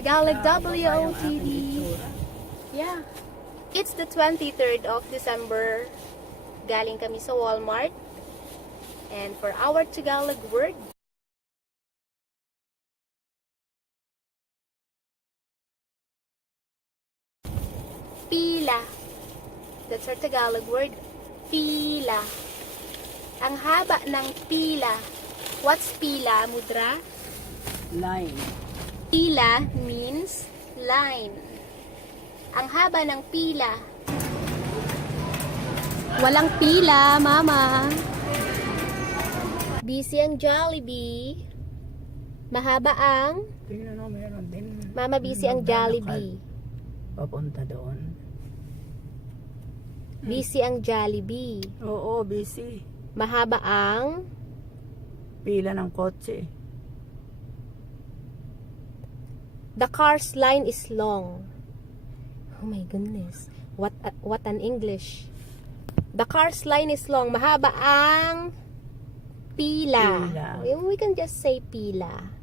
Tagalog WOTD. Yeah. It's the 23rd of December. Galing kami sa Walmart. And for our Tagalog word, Pila. That's our Tagalog word. Pila. Ang haba ng pila. What's pila, mudra? Line. Pila means line. Ang haba ng pila. Walang pila, mama. Busy ang Jollibee. Mahaba ang Tingnan mo, meron din. Mama, busy ang Jollibee. Papunta doon. Busy ang Jollibee. Oo, busy. Mahaba ang Pila ng kotse. the car's line is long. Oh my goodness. What an English. The car's line is long. Mahaba ang pila. Pila. We can just say pila.